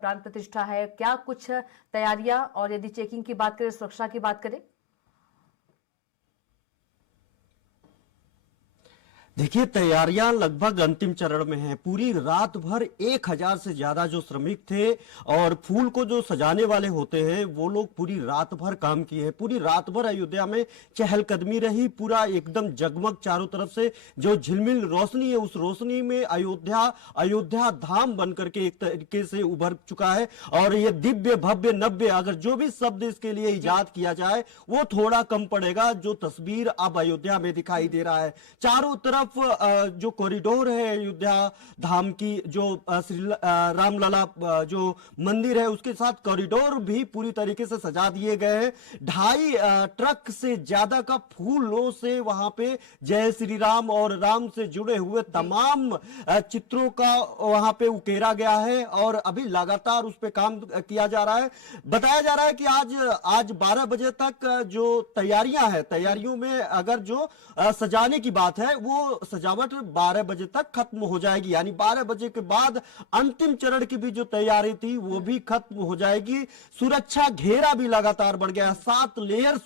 प्राण प्रतिष्ठा है, क्या कुछ तैयारियां, और यदि चेकिंग की बात करें, सुरक्षा की बात करें? देखिए, तैयारियां लगभग अंतिम चरण में हैं। पूरी रात भर 1000 से ज्यादा जो श्रमिक थे और फूल को जो सजाने वाले होते हैं वो लोग पूरी रात भर काम किए हैं। पूरी रात भर अयोध्या में चहलकदमी रही, पूरा एकदम जगमग चारों तरफ से जो झिलमिल रोशनी है उस रोशनी में अयोध्या अयोध्या धाम बनकर के एक तरीके से उभर चुका है। और ये दिव्य भव्य नव्य, अगर जो भी शब्द इसके लिए इजाद किया जाए वो थोड़ा कम पड़ेगा। जो तस्वीर अब अयोध्या में दिखाई दे रहा है, चारों तरफ जो कॉरिडोर है अयोध्या धाम की, जो श्री रामलला जो मंदिर है उसके साथ कॉरिडोर भी पूरी तरीके से सजा दिए गए हैं। 2.5 ट्रक से ज्यादा का फूलों से वहां पे जय श्री राम और राम से जुड़े हुए तमाम चित्रों का वहां पे उकेरा गया है और अभी लगातार उस पे काम किया जा रहा है। बताया जा रहा है कि आज 12 बजे तक जो तैयारियां हैं, तैयारियों में अगर जो सजाने की बात है वो सजावट 12 बजे तक खत्म हो जाएगी, यानी 12 बजे के बाद अंतिम चरण की भी जो तैयारी थी वो भी खत्म हो जाएगी। सुरक्षा घेरा भी लगातार बढ़ गया है। 7 लेयर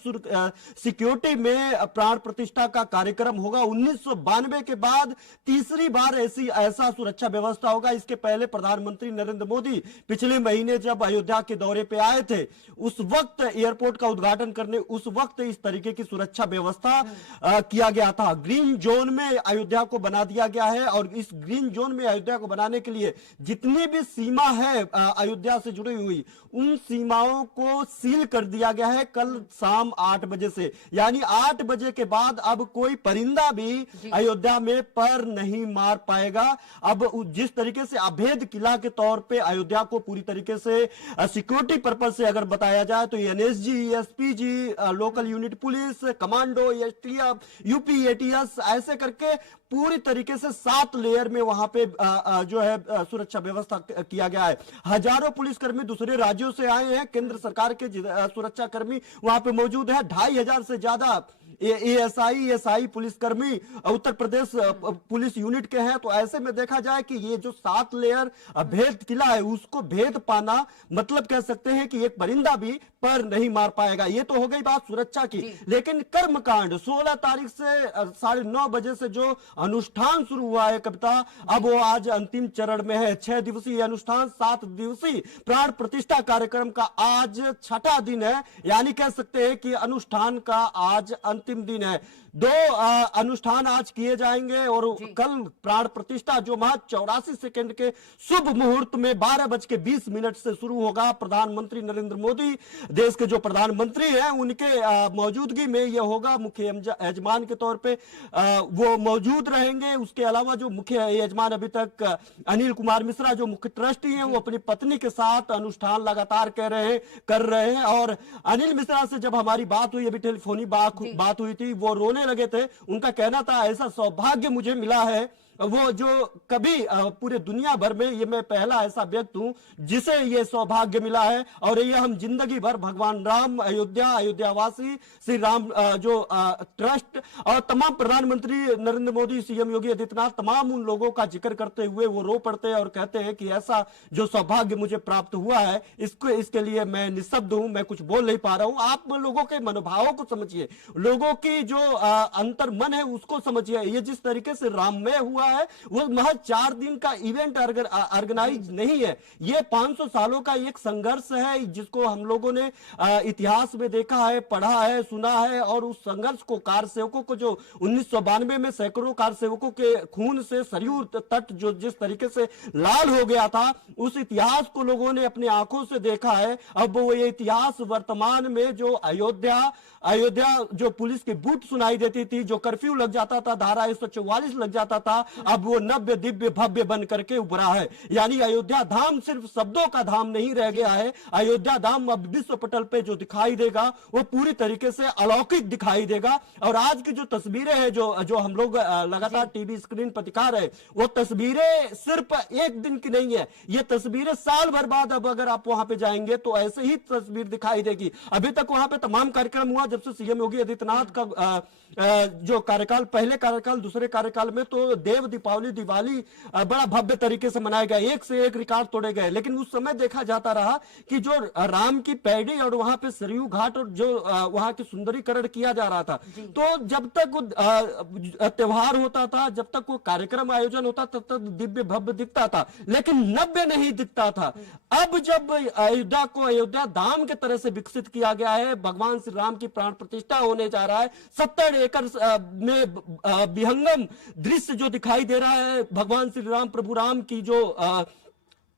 सिक्योरिटी में प्राण प्रतिष्ठा का कार्यक्रम होगा। 1992 के बाद तीसरी बार ऐसा सुरक्षा व्यवस्था होगा। इसके पहले प्रधानमंत्री नरेंद्र मोदी पिछले महीने जब अयोध्या के दौरे पे आए थे, उस वक्त एयरपोर्ट का उद्घाटन करने, उस वक्त इस तरीके की सुरक्षा व्यवस्था किया गया था। ग्रीन जोन में अयोध्या को बना दिया गया है और इस ग्रीन जोन में अयोध्या को बनाने के लिए जितनी भी सीमा है अयोध्या से जुड़ी हुई, उन सीमाओं को सील कर दिया गया है कल शाम 8 बजे से। यानी 8 बजे के बाद अब कोई परिंदा भी अयोध्या में पर नहीं मार पाएगा। अब जिस तरीके से अभेद किला के तौर पे अयोध्या को पूरी तरीके से सिक्योरिटी पर्पज से अगर बताया जाए तो NSG, SPG, local unit police, commando, STF, UP ATS, ऐसे करके पूरी तरीके से 7 लेयर में वहां पे जो है सुरक्षा व्यवस्था किया गया है। हजारों पुलिसकर्मी दूसरे राज्यों से आए हैं। केंद्र सरकार के सुरक्षा कर्मी वहां पे मौजूद है। 2500 से ज्यादा एएसआई पुलिसकर्मी उत्तर प्रदेश पुलिस यूनिट के हैं। तो ऐसे में देखा जाए कि ये जो 7 लेयर भेद किला है उसको भेद पाना, मतलब कह सकते हैं कि एक परिंदा भी पर नहीं मार पाएगा। ये तो हो गई बात सुरक्षा की, लेकिन कर्मकांड 16 तारीख से 9:30 बजे से जो अनुष्ठान शुरू हुआ है कविता, अब वो आज अंतिम चरण में है। 6 दिवसीय अनुष्ठान, 7 दिवसीय प्राण प्रतिष्ठा कार्यक्रम का आज 6ठा दिन है, यानी कह सकते हैं कि अनुष्ठान का आज अंतिम दिन है। 2 अनुष्ठान आज किए जाएंगे और कल प्राण प्रतिष्ठा जो महज 84 सेकंड के शुभ मुहूर्त में 12:20 से शुरू होगा। प्रधानमंत्री नरेंद्र मोदी, देश के जो प्रधानमंत्री हैं, उनके मौजूदगी में यह होगा। मुख्य यजमान के तौर पे वो मौजूद रहेंगे। उसके अलावा जो मुख्य यजमान अभी तक अनिल कुमार मिश्रा जो मुख्य ट्रस्टी हैं, वो अपनी पत्नी के साथ अनुष्ठान लगातार कर रहे हैं। और अनिल मिश्रा से जब हमारी बात हुई, अभी टेलीफोनिक बात हुई थी, वो रोने लगे थे। उनका कहना था ऐसा सौभाग्य मुझे मिला है वो जो कभी पूरे दुनिया भर में ये मैं पहला ऐसा व्यक्ति हूं जिसे ये सौभाग्य मिला है और ये हम जिंदगी भर भगवान राम, अयोध्यावासी, श्री राम जो ट्रस्ट और तमाम प्रधानमंत्री नरेंद्र मोदी, सीएम योगी आदित्यनाथ, तमाम उन लोगों का जिक्र करते हुए वो रो पड़ते हैं और कहते हैं कि ऐसा जो सौभाग्य मुझे प्राप्त हुआ है इसके लिए मैं निःशब्द हूं, मैं कुछ बोल नहीं पा रहा हूं। आप लोगों के मनोभावों को समझिए, लोगों की जो अंतर मन है उसको समझिए। ये जिस तरीके से राममय हुआ है वो महज 4 दिन का इवेंट ऑर्गेनाइज नहीं है। ये 500 सालों का एक संघर्ष है जिसको हम लोगों ने इतिहास में देखा है, पढ़ा है, सुना है। और उस संघर्ष को कार सेवकों को जो 1992 में सैकड़ों कार सेवकों के खून से सरयू तट जो जिस तरीके से लाल हो गया था, उस इतिहास को लोगों ने अपनी आंखों से देखा है। अब वो ये इतिहास वर्तमान में जो अयोध्या जो पुलिस की बूट सुनाई देती थी, जो कर्फ्यू लग जाता था, धारा 144 लग जाता था, अब वो नव्य दिव्य भव्य बन करके उभरा है। यानी अयोध्या धाम सिर्फ शब्दों का धाम नहीं रह गया है। अयोध्या धाम अब विश्व पटल पे जो दिखाई देगा वो पूरी तरीके से अलौकिक दिखाई देगा। और आज की जो तस्वीरें हैं जो हम लोग लगातार टीवी स्क्रीन पर दिखा रहे हैं, वो तस्वीरें सिर्फ एक दिन की नहीं है। ये तस्वीरें साल भर बाद अब अगर आप वहां पे जाएंगे तो ऐसे ही तस्वीर दिखाई देगी। अभी तक वहां पे तमाम कार्यक्रम हुआ जब से सीएम योगी आदित्यनाथ का जो कार्यकाल, पहले कार्यकाल, दूसरे कार्यकाल में तो देव दीपावली, दिवाली बड़ा भव्य तरीके से मनाया गया, एक से एक रिकॉर्ड तोड़े गए। लेकिन उस समय देखा जाता रहा कि जो राम की पैड़ी और वहां पे सरयू घाट और जो वहां की सुंदरीकरण किया जा रहा था, तो जब तक वो त्योहार होता था, जब तक वो कार्यक्रम आयोजन होता, तब तक दिव्य भव्य दिखता था, लेकिन नव्य नहीं दिखता था। अब जब अयोध्या को अयोध्या धाम के तरह से विकसित किया गया है, भगवान श्री राम की प्राण प्रतिष्ठा होने जा रहा है, 70 एकड़ में विहंगम दृश्य जो दिखाई दे रहा है भगवान श्री राम, प्रभु राम की जो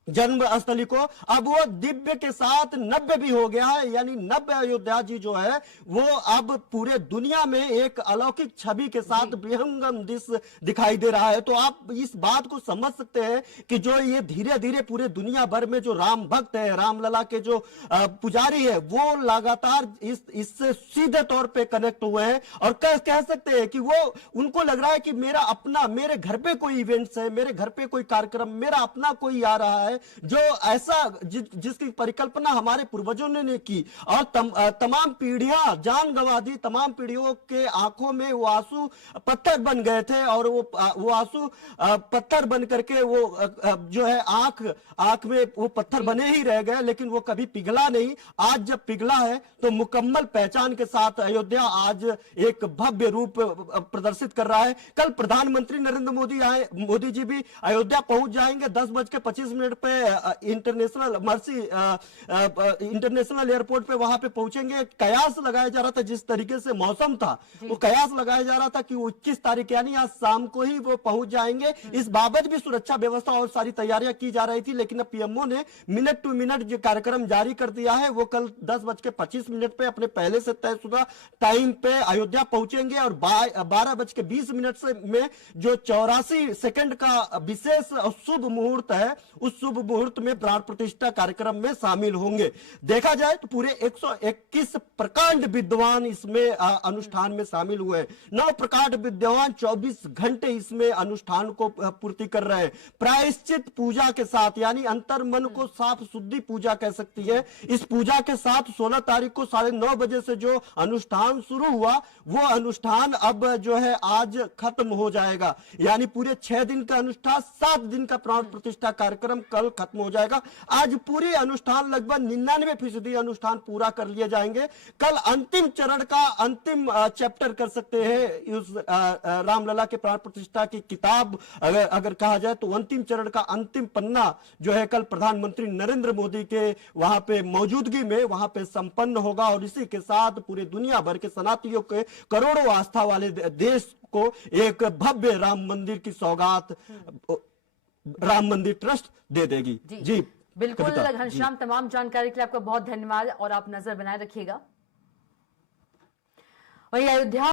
जन्म स्थली को, अब वो दिव्य के साथ नव्य भी हो गया है। यानी नव्य अयोध्या जी जो है वो अब पूरे दुनिया में एक अलौकिक छवि के साथ विहंगम दृश्य दिखाई दे रहा है। तो आप इस बात को समझ सकते हैं कि जो ये धीरे धीरे पूरे दुनिया भर में जो राम भक्त है, रामलला के जो पुजारी है, वो लगातार इससे सीधे तौर पे कनेक्ट हुए हैं और कह सकते हैं कि वो, उनको लग रहा है कि मेरा अपना, मेरे घर पे कोई इवेंट्स है, मेरे घर पे कोई कार्यक्रम, मेरा अपना कोई आ रहा है जो ऐसा जिसकी परिकल्पना हमारे पूर्वजों ने की और तमाम पीढ़ियां जान गंवा दी, तमाम पीढ़ियों के आंखों में वो आंसू पत्थर बन गए थे और वो आंसू पत्थर बन करके वो जो है आंख में वो पत्थर बने ही रह गए, लेकिन वो कभी पिघला नहीं। आज जब पिघला है तो मुकम्मल पहचान के साथ अयोध्या आज एक भव्य रूप प्रदर्शित कर रहा है। कल प्रधानमंत्री नरेंद्र मोदी जी भी अयोध्या पहुंच जाएंगे, 10:25 पे इंटरनेशनल इंटरनेशनल एयरपोर्ट पे वहां पे पहुंचेंगे। कयास लगाया जा रहा था, जिस तरीके से मौसम था वो कयास लगाया जा रहा था कि 21 तारीख यानी आज शाम को ही वो पहुंच जाएंगे। इस बाबत भी सुरक्षा व्यवस्था और सारी तैयारियां की जा रही थी, लेकिन अब पीएमओ ने मिनट टू मिनट जो कार्यक्रम जारी कर दिया है, वो कल 10:25 पे अपने पहले से तयशुदा टाइम पे अयोध्या पहुंचेंगे और 12:20 में जो 84 सेकंड का विशेष शुभ मुहूर्त है, उस शुभ मुहूर्त में प्राण प्रतिष्ठा कार्यक्रम में शामिल होंगे। देखा जाए तो पूरे 121 प्रकांड विद्वान इसमें अनुष्ठान में शामिल हुए। 9 प्रकांड विद्वान 24 घंटे इसमें अनुष्ठान को पूर्ति कर रहे हैं, प्रायश्चित पूजा के साथ, यानी अंतर मन को साफ शुद्धि पूजा कह सकती है। इस पूजा के साथ 16 तारीख को 9:30 बजे से जो अनुष्ठान शुरू हुआ, वो अनुष्ठान अब जो है आज खत्म हो जाएगा। यानी पूरे 6 दिन का अनुष्ठान, 7 दिन का प्राण प्रतिष्ठा कार्यक्रम कल खत्म हो जाएगा। आज पूरे अनुष्ठान लगभग 99% अनुष्ठान पूरा कर लिए जाएंगे। कल अंतिम चरण का अंतिम चैप्टर कर सकते हैं उस रामलला के प्राण प्रतिष्ठा की किताब अगर कहा जाए तो अंतिम चरण का अंतिम पन्ना जो है कल प्रधानमंत्री नरेंद्र मोदी के वहां पे मौजूदगी में वहां पे संपन्न होगा और इसी के साथ पूरे दुनिया भर के सनातनियों के करोड़ों आस्था वाले देश को एक भव्य राम मंदिर की सौगात राम मंदिर ट्रस्ट दे देगी। जी बिल्कुल कविता, घनश्याम, तमाम जानकारी के लिए आपका बहुत धन्यवाद और आप नजर बनाए रखिएगा। वही अयोध्या